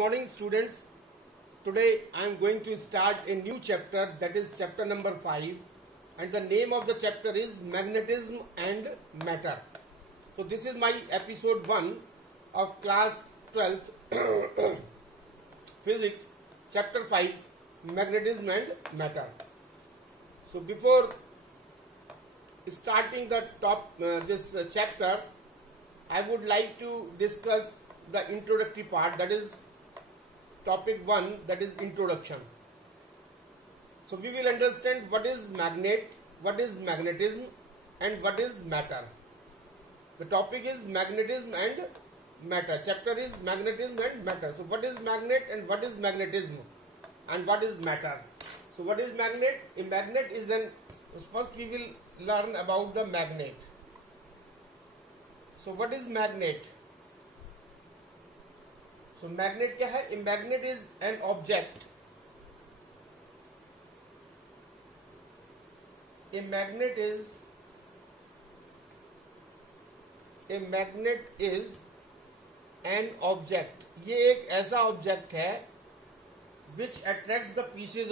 morning, students. Today I am going to start a new chapter, that is chapter number 5, and the name of the chapter is Magnetism and Matter. So this is my episode 1 of class 12th physics, chapter 5, Magnetism and Matter. So before starting the this chapter, I would like to discuss the introductory part, that is topic 1, that is introduction. So we will understand what is magnet, what is magnetism, and what is matter. The topic is magnetism and matter. Chapter is magnetism and matter. So what is magnet and what is magnetism and what is matter? So what is magnet? A magnet is first we will learn about the magnet. So what is magnet? So magnet क्या है? A magnet is an object. A magnet is an object. ये एक ऐसा object है which attracts the pieces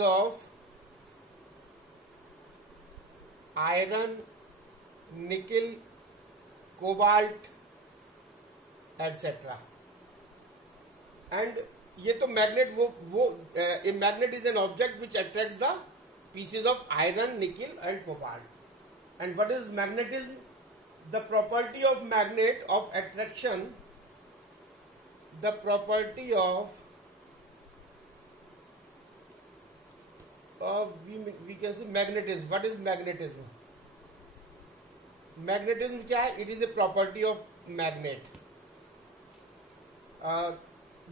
of iron, nickel, cobalt etcetera. And ये तो magnet वो a magnet is an object which attracts the pieces of iron, निकल and cobalt. And what is magnetism? The property of magnet of attraction, the property of we can say magnetism. What is magnetism? Magnetism क्या है? It is a property of magnet.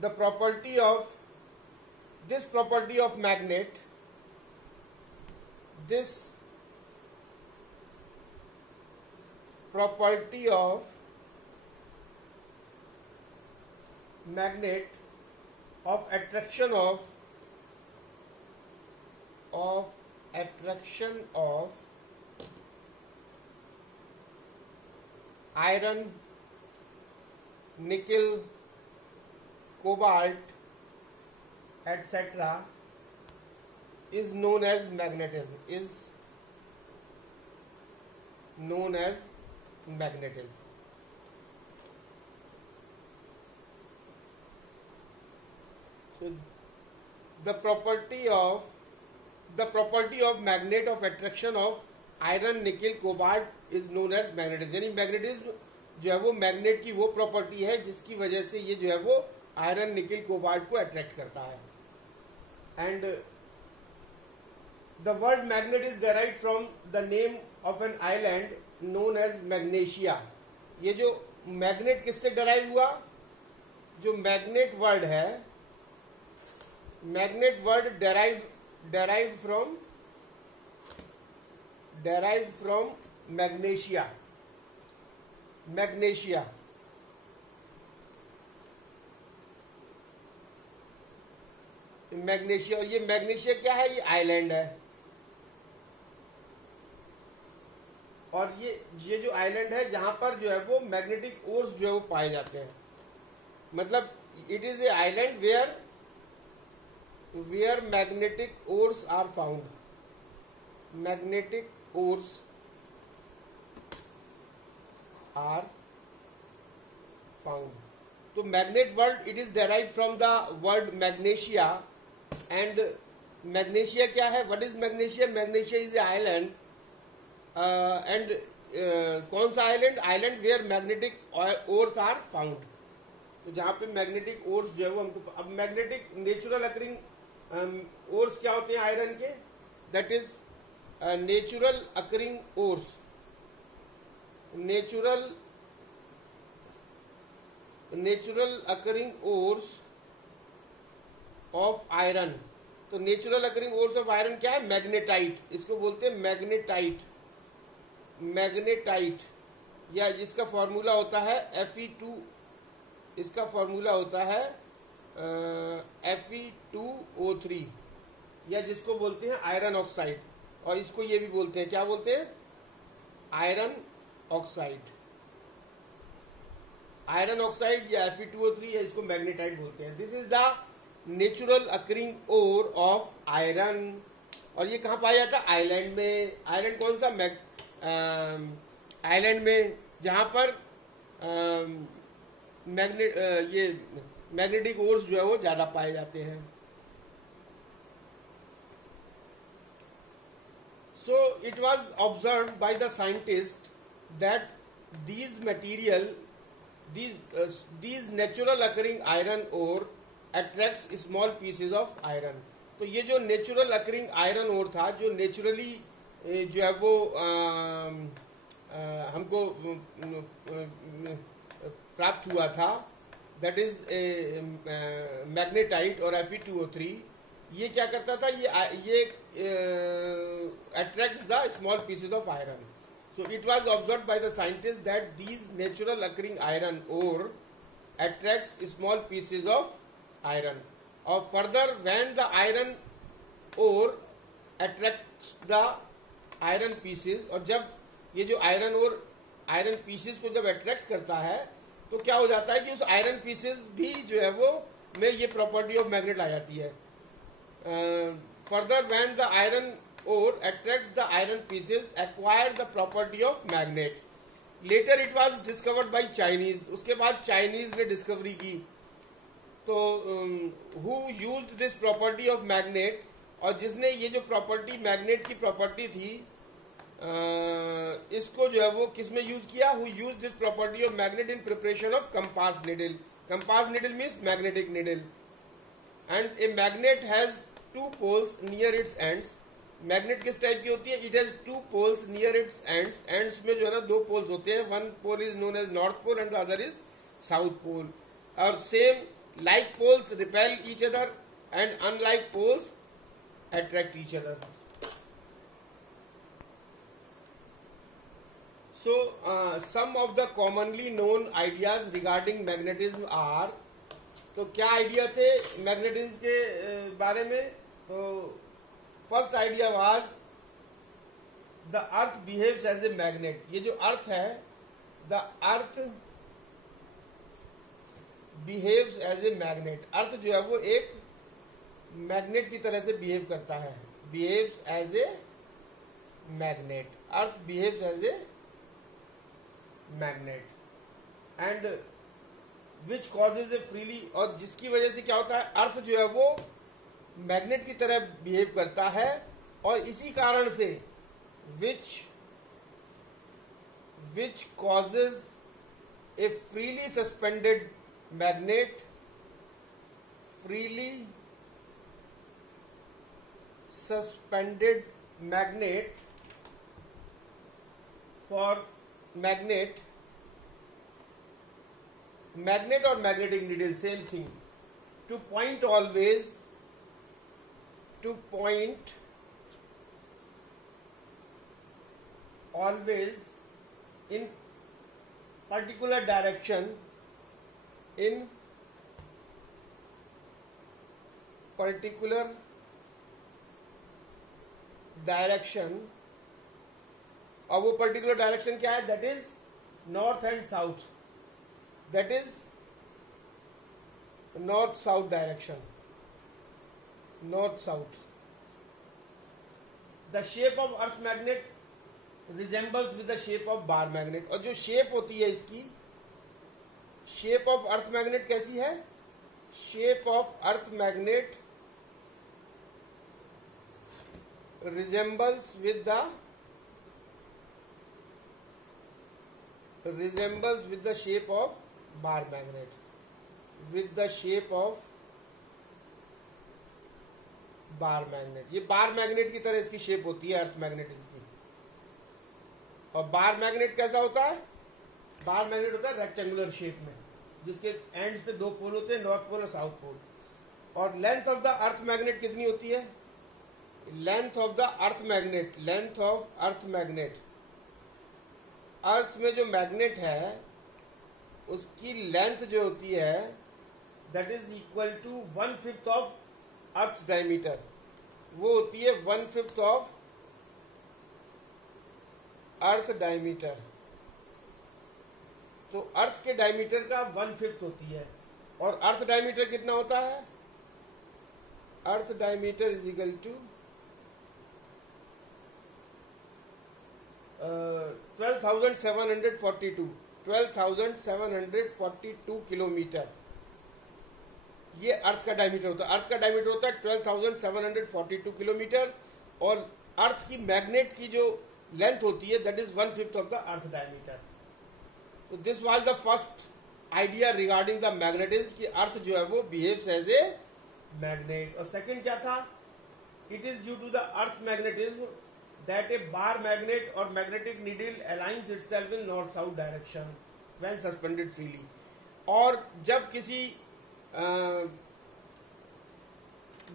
The property of this property of magnet, this property of magnet of attraction of iron, nickel, cobalt, etc. is known as magnetism. So the property of magnet of attraction of iron, nickel, cobalt is known as magnetism. यानी magnetism जो है वो magnet की वो property है जिसकी वजह से ये जो है वो आयरन, निकल, कोबाल्ट को अट्रैक्ट करता है. And the word magnet is derived from the name of an island known as Magnesia. ये जो मैग्नेट किससे डेराइव हुआ? जो मैग्नेट वर्ड है, magnet word derived from magnesia. और ये मैग्नेशिया क्या है? ये आइलैंड है. और ये जो आइलैंड है जहां पर जो है वो मैग्नेटिक ओर्स जो है वो पाए जाते हैं. मतलब it is a island where magnetic ores are found. Magnetic ores are found. So magnet word, it is derived from the word magnesia. And magnesia क्या है? What is magnesia? Magnesia is an island. And कौन सा island? Island where magnetic ores are found. तो जहाँ पे magnetic ores जो है वो हमको, अब मैग्नेटिक नेचुरल अकरिंग ओर्स क्या होते हैं आयरन के? That is natural occurring ores. Natural occurring ores of iron. तो natural occurring ores of iron क्या है? मैग्नेटाइट. इसको बोलते हैं मैग्नेटाइट, या जिसका फॉर्मूला होता है Fe2. इसका फॉर्मूला होता है Fe2O3, या जिसको बोलते हैं आयरन ऑक्साइड. और इसको ये भी बोलते हैं, क्या बोलते हैं, आयरन ऑक्साइड। आयरन ऑक्साइड या Fe2O3 या इसको मैग्नेटाइट बोलते हैं। This is the natural occurring ore of iron. और ये कहाँ पाया जाता है, आइलैंड में। आइलैंड कौन सा, आइलैंड में जहाँ पर ये मैग्नेटिक ओर्स जो है वो ज्यादा पाए जाते हैं। So it was observed by the scientist that these natural occurring iron ore attracts small pieces of iron। तो ये जो नेचुरल अकरिंग आयरन ओर था, जो नेचुरली जो है वो हमको प्राप्त हुआ था, दैट इज मैग्नेटाइट और Fe2O3, ये क्या करता था, ये attracts the small pieces of iron. So it was observed by the scientists that these natural occurring iron ore attracts small pieces of iron. Or further, when the iron ore attracts the iron pieces, और जब ये जो iron और iron pieces को जब attract करता है तो क्या हो जाता है कि उस आयरन पीसेस भी जो है वो में ये प्रॉपर्टी ऑफ मैग्नेट आ जाती है। Further, when the iron ore attracts the iron pieces, acquire the property of magnet. Later it was discovered by Chinese. उसके बाद चाइनीज ने डिस्कवरी की, तो who used this property of magnet, और जिसने ये जो प्रॉपर्टी मैग्नेट की प्रॉपर्टी थी इसको जो है वो किस में यूज किया, who used this property of magnet in preparation of compass needle. Compass needle means magnetic needle. And a magnet has two poles near its ends. Magnet किस टाइप की होती है, it has two poles near its ends. Ends में जो है ना दो poles होते हैं, one pole is known as north pole and the other is south pole. और same like poles repel each other and unlike poles attract each other. So some of the commonly known ideas regarding magnetism are, तो क्या idea थे magnetism के बारे में। तो first idea was the earth behaves as a magnet. ये जो earth है, the earth behaves as a magnet. Earth जो है वो एक मैग्नेट की तरह से बिहेव करता है, behaves as a magnet. Earth behaves as a magnet and which causes a freely, और जिसकी वजह से क्या होता है, अर्थ जो है वो मैग्नेट की तरह बिहेव करता है, और इसी कारण से which causes a freely suspended magnet, freely suspended magnet for magnet और magnetic needle same thing, to point always in particular direction, और वो पर्टिकुलर डायरेक्शन क्या है, that is north and south, that is north south direction, north south. The shape of earth magnet resembles with the shape of bar magnet. और जो shape होती है इसकी, shape of earth magnet कैसी है, shape of earth magnet resembles with the shape of bar magnet, with the shape of bar magnet. ये bar magnet की तरह इसकी शेप होती है अर्थ मैग्नेट की। और बार मैग्नेट कैसा होता है, बार मैग्नेट होता है रेक्टेंगुलर शेप में, जिसके एंड्स पे दो पोल होते हैं, नॉर्थ पोल और साउथ पोल। और length of the earth magnet कितनी होती है, length of the earth magnet, length of earth magnet, earth में जो मैग्नेट है उसकी लेंथ जो होती है that is equal to 1/5 of earth diameter. वो होती है 1/5 ऑफ अर्थ डायमीटर, तो अर्थ के डायमीटर का 1/5 होती है, और अर्थ डायमीटर कितना होता है? Earth diameter is equal to 12,742 kilometre, ये अर्थ का डायमीटर होता है। अर्थ का डायमीटर होता है 12,742 किलोमीटर, और अर्थ की मैग्नेट की जो लेंथ होती है that is 1/5 of the earth diameter. तो this was the first idea regarding the magnetism कि अर्थ जो है वो बिहेव्स एज ए मैग्नेट। और सेकंड क्या था? It is due to the earth magnetism that a bar magnet और magnetic needle aligns itself in north south direction when suspended freely. और जब किसी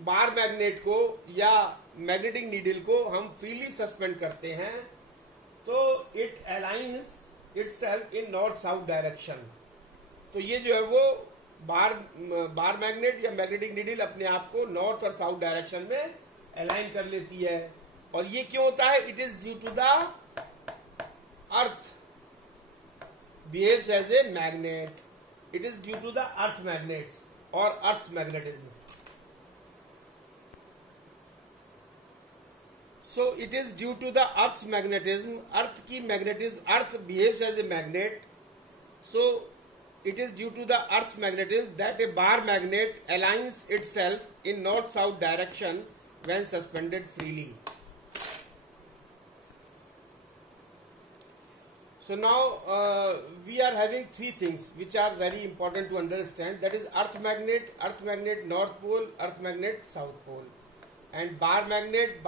बार मैग्नेट को या मैग्नेटिक नीडल को हम फ्रीली सस्पेंड करते हैं तो it aligns itself in north south direction. तो ये जो है वो बार मैग्नेट या मैग्नेटिक नीडल अपने आप को नॉर्थ और साउथ डायरेक्शन में अलाइन कर लेती है। और ये क्यों होता है? It is due to the earth behaves as a magnet, it is due to the earth magnets और earth magnetism. So it is due to the Earth's magnetism, Earth की magnetism, Earth behaves as a magnet. So it is due to the Earth's magnetism that a bar magnet aligns itself in north-south direction when suspended freely. So now we are having three things which are very important to understand. That is Earth magnet North Pole, Earth magnet South Pole. And bar magnet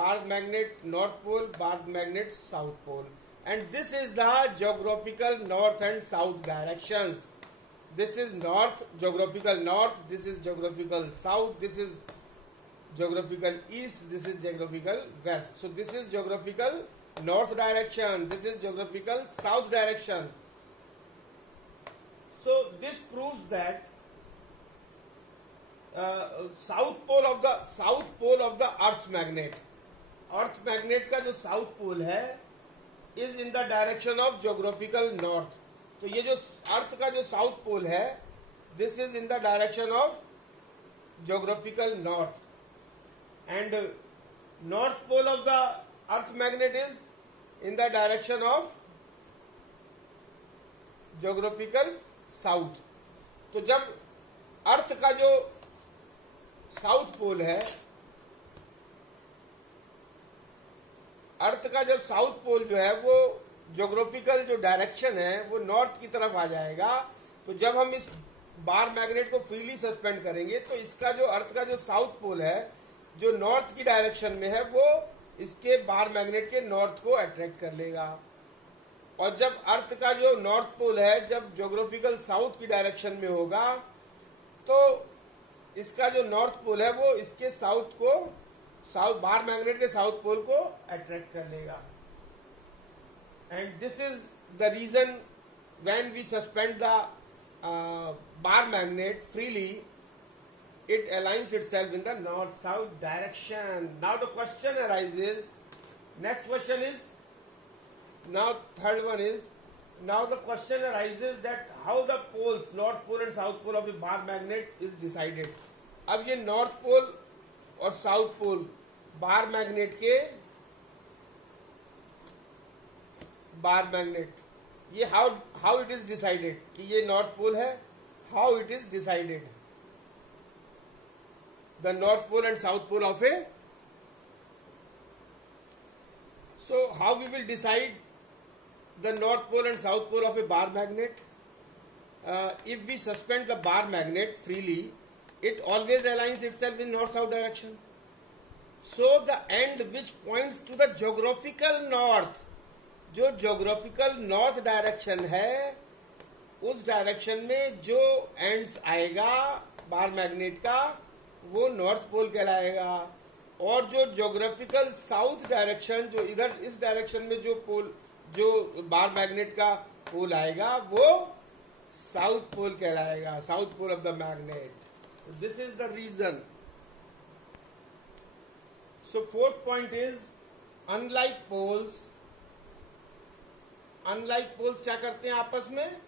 North Pole, bar magnet South Pole. And this is the geographical north and south directions. This is north, geographical north, this is geographical south, this is geographical east, this is geographical west. So this is geographical north direction, this is geographical south direction. So this proves that south pole of the earth magnet का जो south pole है is in the direction of geographical north. तो ये जो earth का जो south pole है this is in the direction of geographical north, and north pole of the earth magnet is in the direction of geographical south. तो जब अर्थ का जो साउथ पोल है, अर्थ का जब साउथ पोल जो है वो ज्योग्राफिकल जो डायरेक्शन है वो नॉर्थ की तरफ आ जाएगा। तो जब हम इस बार मैग्नेट को फ्रीली सस्पेंड करेंगे तो इसका जो अर्थ का जो साउथ पोल है जो नॉर्थ की डायरेक्शन में है वो इसके बार मैग्नेट के नॉर्थ को अट्रैक्ट कर लेगा। और जब अर्थ का जो नॉर्थ पोल है जब ज्योग्राफिकल साउथ की डायरेक्शन में होगा तो इसका जो नॉर्थ पोल है वो इसके बार मैग्नेट के साउथ पोल को अट्रैक्ट कर लेगा। And this is the reason when we suspend the bar magnet freely it aligns itself in the north south direction. Now the question arises, next question is, now third one is, now the question arises that how the poles north pole and south pole of a bar magnet is decided. अब ये north pole और south pole bar magnet के bar magnet ये how it is decided कि ये north pole है, how it is decided the north pole and south pole of a, so how we will decide the north pole and south pole of a bar magnet? If we suspend the bar magnet freely, it always aligns itself in north south direction. So the end which points to the geographical north, जो geographical north direction है उस direction में जो ends आएगा bar magnet का वो north pole कहलाएगा। और जो ज्योग्राफिकल साउथ डायरेक्शन जो इधर इस डायरेक्शन में जो पोल जो बार मैग्नेट का पोल आएगा वो साउथ पोल कहलाएगा, south pole of the magnet. This is the reason. So fourth point is unlike poles unlike poles क्या करते हैं आपस में?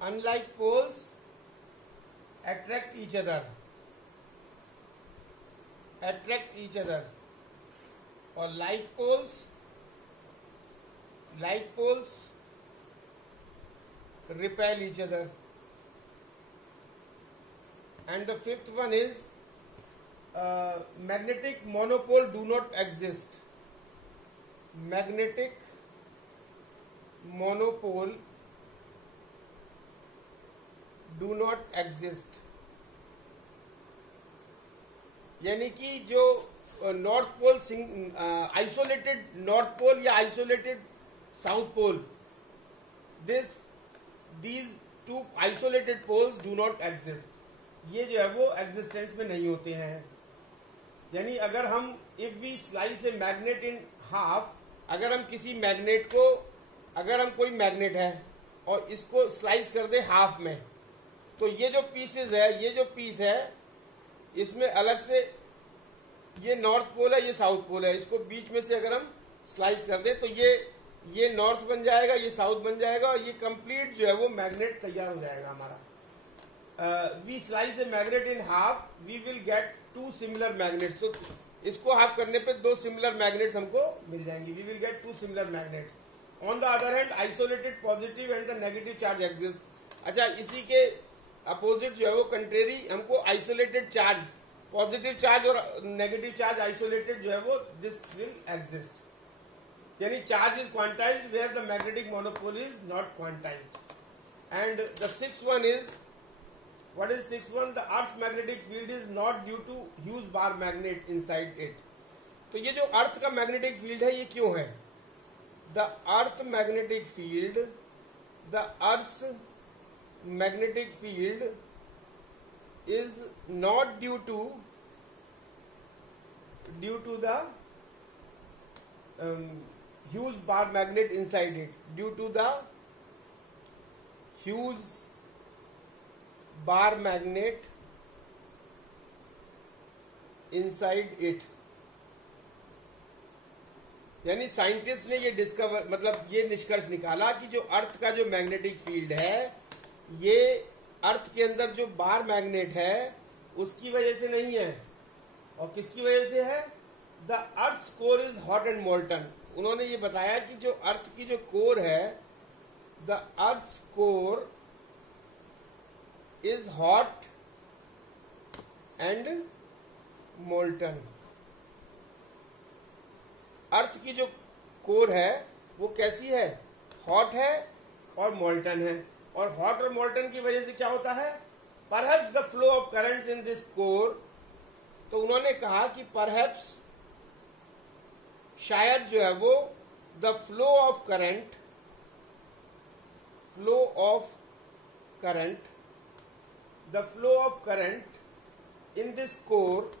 Unlike poles attract each other, और like poles repel each other. And the fifth one is magnetic monopole do not exist. Magnetic monopole do not exist. यानी कि जो north pole isolated north pole या isolated south pole, these two isolated poles do not exist. ये जो है वो existence में नहीं होते हैं. यानी अगर हम if we slice a magnet in half, अगर हम किसी मैग्नेट को, अगर हम कोई मैग्नेट है और इसको स्लाइस कर दे हाफ में, तो ये जो पीसेस है, ये जो पीस है, इसमें अलग से ये नॉर्थ पोल है, ये साउथ पोल है, इसको बीच में से अगर हम स्लाइस कर दें तो ये नॉर्थ बन जाएगा, ये साउथ बन जाएगा, और ये कंप्लीट जो है वो मैग्नेट तैयार हो जाएगा हमारा. We slice a magnet in half, we will get two similar magnets. तो इसको हाफ करने पे दो सिमिलर मैग्नेट्स हमको मिल जाएंगे. We will get two similar magnets. On the other hand isolated positive and the negative charge exist. अच्छा, इसी के अपोजिट जो है वो कंट्रेरी हमको आइसोलेटेड चार्ज, पॉजिटिव चार्ज और नेगेटिव चार्ज आइसोलेटेड जो है वो दिस विल एग्जिस्ट. यानी charge is quantised where the magnetic monopole is not quantised. And the sixth one is, what is sixth one? The earth magnetic field is not due to huge bar magnet inside it. तो ये जो earth का magnetic field है ये क्यों है? The earth magnetic field, the earth magnetic field is not due to the Hughes bar magnet inside it, due to the Hughes bar magnet inside it. यानी scientist ने ये डिस्कवर, मतलब ये निष्कर्ष निकाला कि जो अर्थ का जो मैग्नेटिक फील्ड है, ये अर्थ के अंदर जो बार मैग्नेट है उसकी वजह से नहीं है. और किसकी वजह से है? The earth core is hot and molten. उन्होंने ये बताया कि जो अर्थ की जो कोर है, the earth core is hot and molten. Earth की जो कोर है वो कैसी है? हॉट है और मोल्टन है. और हॉट और मोल्टन की वजह से क्या होता है? Perhaps the flow of currents in this core. तो उन्होंने कहा कि परहैप्स, शायद जो है वो the flow of current in this core,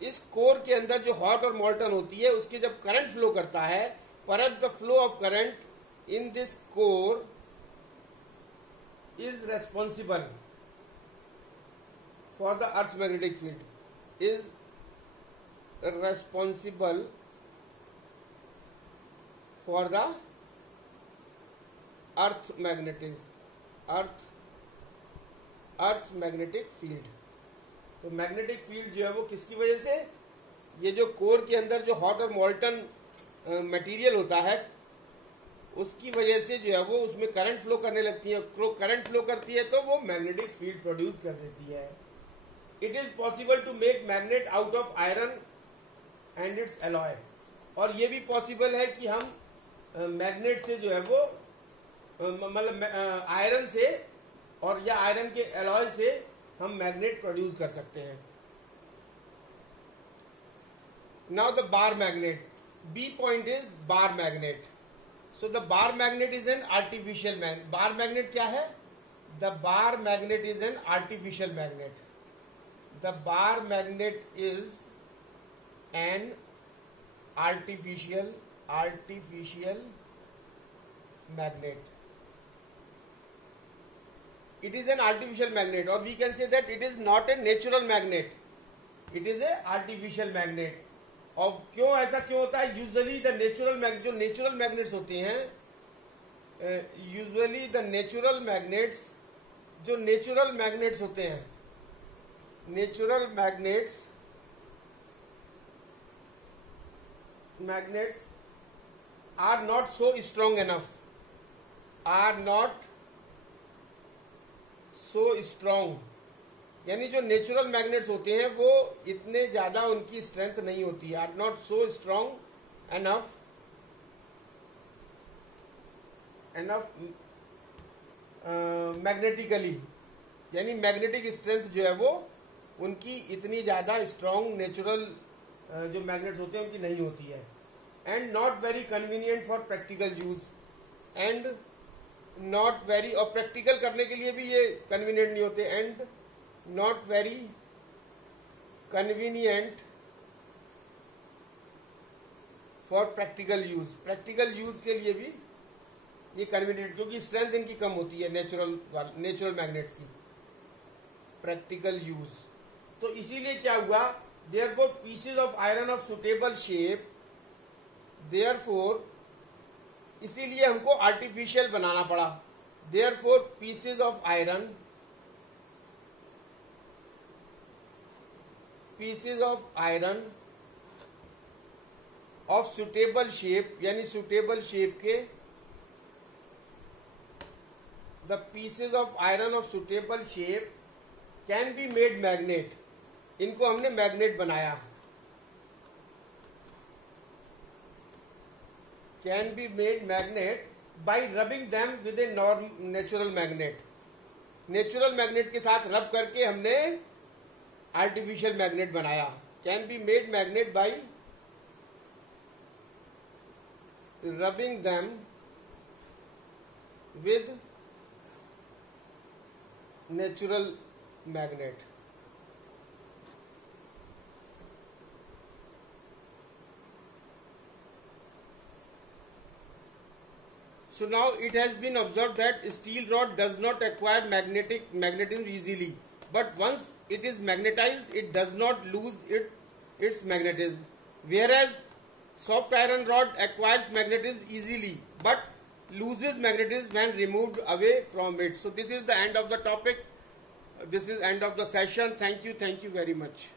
इस कोर के अंदर जो हॉट और मोल्टन होती है उसके जब करंट फ्लो करता है, perhaps the flow of current in this core is responsible for the Earth's magnetic field, is responsible for the Earth's magnetic field. तो मैग्नेटिक फील्ड जो है वो किसकी वजह से? ये जो कोर के अंदर जो हॉट और मोल्टन मटेरियल होता है उसकी वजह से जो है वो उसमें करंट फ्लो करने लगती है. करंट फ्लो करती है तो वो मैग्नेटिक फील्ड प्रोड्यूस कर देती है. It is possible to make magnet out of iron and its alloy. और ये भी पॉसिबल है कि हम मैग्नेट से जो है वो मतलब आयरन से और या आयरन के एलॉय से हम मैग्नेट प्रोड्यूस कर सकते हैं. Now the bar magnet, B point is bar magnet. So the bar magnet is an artificial magnet. bar magnet क्या है? The bar magnet is an artificial magnet. The bar magnet is an artificial magnet. It is an artificial magnet, or we can say that it is not a natural magnet. It is a artificial magnet. और क्यों ऐसा क्यों होता है? Usually the natural जो natural magnets होते हैं, usually the natural magnets, जो नेचुरल मैग्नेट्स होते हैं, natural magnets are not so strong enough, are not so strong, यानी जो नेचुरल मैग्नेट्स होते हैं वो इतने ज्यादा उनकी स्ट्रेंथ नहीं होती है, are not so strong enough magnetically, यानी मैग्नेटिक स्ट्रेंथ जो है वो उनकी इतनी ज्यादा स्ट्रॉन्ग नेचुरल जो मैग्नेट्स होते हैं उनकी नहीं होती है। And not very convenient for practical use, and not very, और प्रैक्टिकल करने के लिए भी ये कन्वीनियंट नहीं होते, and not very convenient for practical use, practical use के लिए भी ये कन्वीनियंट, क्योंकि स्ट्रेंथ इनकी कम होती है नेचुरल मैग्नेट्स की, प्रैक्टिकल यूज। तो इसीलिए क्या हुआ, therefore pieces of iron of suitable shape, therefore इसीलिए हमको आर्टिफिशियल बनाना पड़ा, therefore pieces of iron, pieces of iron of suitable shape, यानी सुटेबल शेप के, the pieces of iron of suitable shape can be made magnet, इनको हमने magnet बनाया, can be made magnet by rubbing them with a natural magnet, natural magnet के साथ रब करके हमने आर्टिफिशियल मैग्नेट बनाया, can be made magnet by rubbing them with natural magnet. So now it has been observed that steel rod does not acquire magnetism easily, but once it is magnetized, it does not lose its magnetism, whereas soft iron rod acquires magnetism easily but loses magnetism when removed away from it. So this is the end of the topic. This is end of the session. Thank you very much.